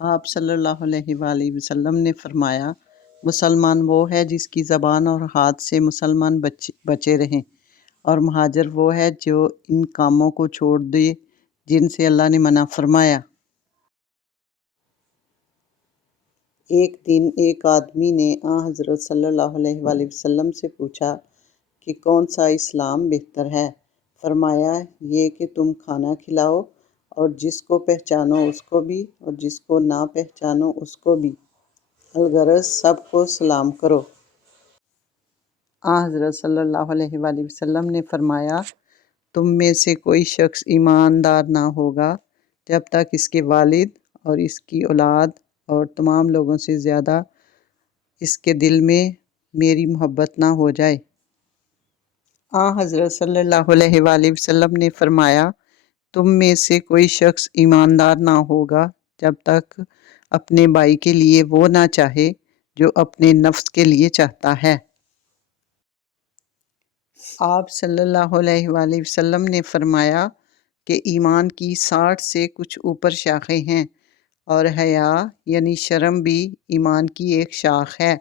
آپ صلی اللہ علیہ وآلہ وسلم نے فرمایا، مسلمان وہ ہے جس کی زبان اور ہاتھ سے مسلمان بچے رہیں، اور مہاجر وہ ہے جو ان کاموں کو چھوڑ دے جن سے اللہ نے منع فرمایا۔ ایک دن ایک آدمی نے حضرت صلی اللہ علیہ وآلہ وسلم سے پوچھا کہ کون سا اسلام بہتر ہے؟ فرمایا، یہ کہ تم کھانا کھلاؤ اور جس کو پہچانو اس کو بھی اور جس کو نہ پہچانو اس کو بھی، الغرض سب کو سلام کرو۔ حضرت صلی اللہ علیہ وآلہ وسلم نے فرمایا، تم میں سے کوئی شخص ایماندار نہ ہوگا جب تک اس کے والد اور اس کی اولاد اور تمام لوگوں سے زیادہ اس کے دل میں میری محبت نہ ہو جائے۔ حضرت صلی اللہ علیہ وآلہ وسلم نے فرمایا، تم میں سے کوئی شخص ایماندار نہ ہوگا جب تک اپنے بھائی کے لیے وہ نہ چاہے جو اپنے نفس کے لیے چاہتا ہے۔ آپ صلی اللہ علیہ وآلہ وسلم نے فرمایا کہ ایمان کی 60 سے کچھ اوپر شاخیں ہیں، اور حیا یعنی شرم بھی ایمان کی ایک شاخ ہے۔